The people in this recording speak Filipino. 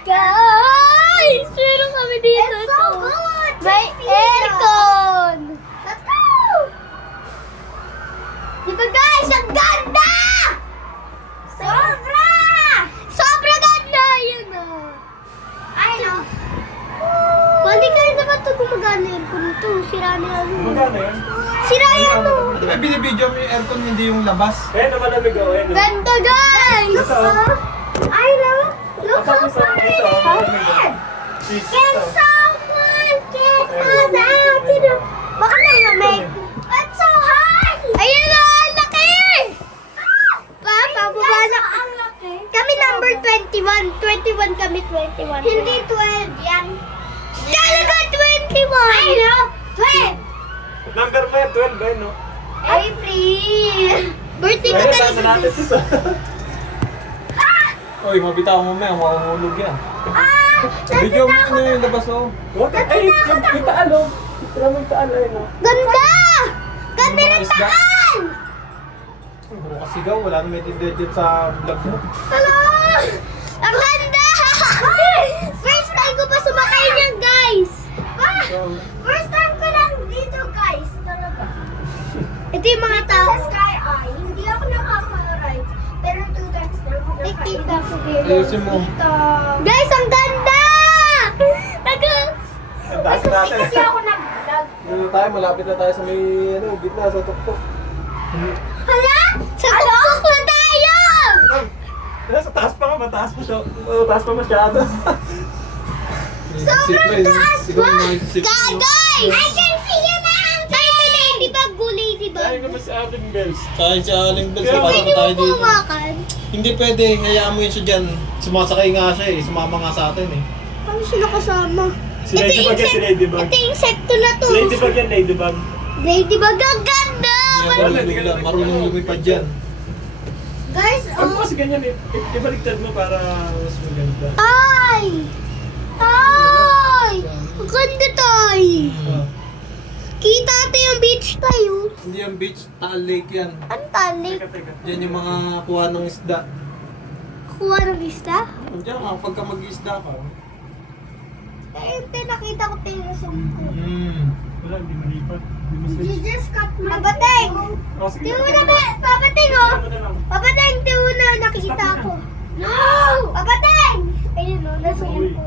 Guys! Meron kami dito. It's so good! May aircon! Let's go! Diba guys? Ang ganda! Sobra! Sobra ganda! Yun o. I know. Bali kayo naman ito gumagana yung aircon ito. Sira na yan. Magkano yan? Sira yan o. Di ba binibidyo mo yung aircon, hindi yung labas? Eh, malamig ako. Eh, Ganda guys! Ito. I know. Look how Kapag sa dito, malamig ako. fun! Cheese Can ito. someone get us out to the... Bakit lang lamig? It's so hot! Ayun o! Ang laki! Papa, baba na. Ang laki. Kami number 21. 21 kami, 21. Hindi 12 yan. Talaga 21! I know. 12. Number mo yan, 12 ba yun, no? April. Birthday ko Ayun, talaga. tama natin ito. Oy, mabitaw mo may, mahuhulog yan. Video mo ano yung labas oh. What? Ay, yung taal, oh. Ito lang yung taal, ayun, oh. Ganda! Ganda Yung mga ng isda. taan! Puro kasigaw, wala na may tindihan dyan sa vlog mo. Hello! Ang ganda! First time ko pa sumakay niyan, guys! First time ko lang dito, guys. Talaga. Ito yung mga tao. Sa Sky Eye, hindi ako nakaka-ride. Pero 2 times na ako Tiktika nakaka-ride. ko dito. Ayusin mo. Dito. Guys, ang ganda! Ang taas natin. Kasi ako nag-vlog. Ano tayo, malapit na tayo sa may ano, gitna, sa tuktok. Hala! Sa tuktok na tayo! Nasa taas pa nga, mataas pa siya. Mataas pa masyado. Sobrang taas ba? Guys! I can see you now! Tayo may ladybug, ladybug. Ayaw naman sa ating bells. Kahit si Aling Bel, Kaya sa Pwede tayo mo dito. pumakan. Hindi pwede, hayaan mo yun siya dyan. Sumasakay nga siya eh, sumama nga sa atin eh. Paano sila kasama? Si Ladybug yan, si Ladybug. Ito yung insekto na to. Ladybug yan, Ladybug. Ladybug, ang ganda! Marunong lumipad dyan. Guys, Ano kasi ganyan eh. Ibaliktad mo para mas maganda. Ay! Ay! Ang ganda tayo! Kita natin yung beach tayo. Hindi yung beach, Taal Lake yan. Ang talik. Teka. Diyan yung mga kuha ng isda. Kuha ng isda. Diyan ka, pagka mag-isda ka. Eh, nakita ko tayo sa ko. Wala, hindi malipat. Hindi mo You switch. just cut my Pabateng! Oh, sige. Tiyo na ba? Pabateng oh! Ano na lang. Pabateng, tiyo na nakikita ko. No! Pabateng! Ayun oh, nasuhin ko.